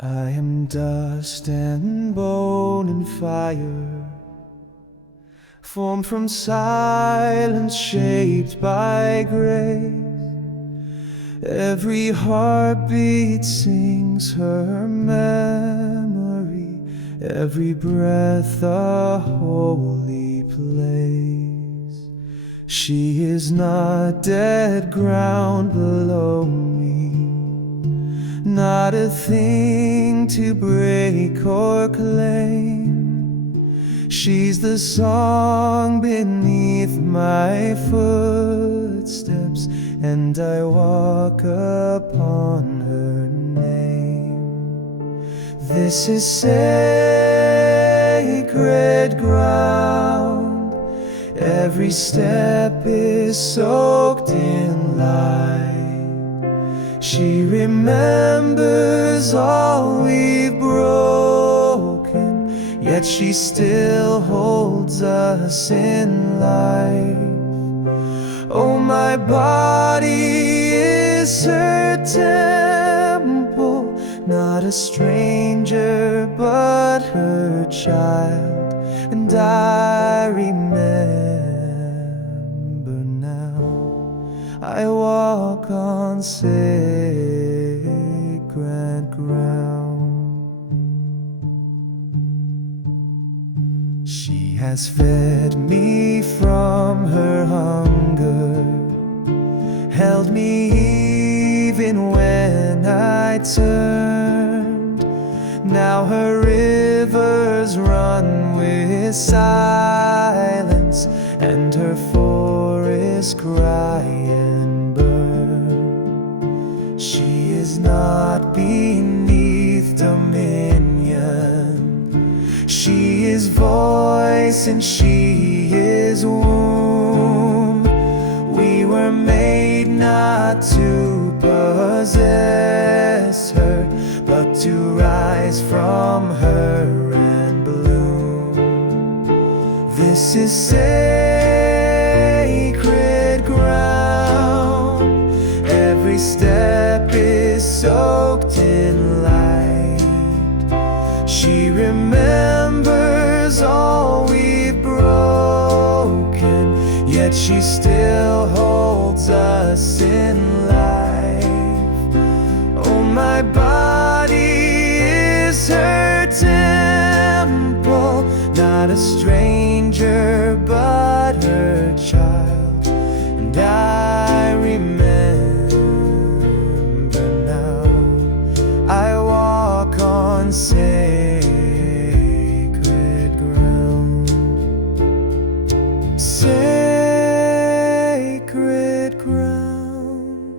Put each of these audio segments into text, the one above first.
I am dust and bone and fire, formed from silence, shaped by grace. Every heartbeat sings her memory, every breath a holy place. She is not dead ground below me, not a thing to break or claim. She's the song beneath my footsteps, and I walk upon her name. This is sacred ground. Every step is soaked in light. She remembers all we've broken, yet she still holds us in life. Oh, my body is her temple, not a stranger but her child. And I remember now, I walk on sacred ground. She has fed me from her hunger, held me even when I turned. Now her rivers run with silence, and her forests cry and burn. She is not beneath dominion, she is voice and she is womb. We were made not to possess her, but to rise from her and bloom. This is sacred ground. Every step is soaked in light. She remembers all we've broken, yet she still holds us in life. Oh, my body is her temple, not a stranger but her child. And I remember now, I walk on sacred ground. Sacred ground,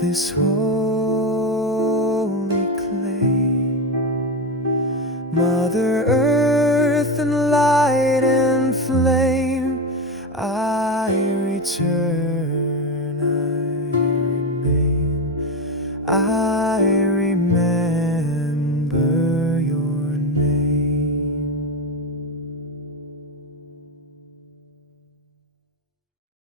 this holy clay. Mother Earth and light and flame, I return, I remain, I remember.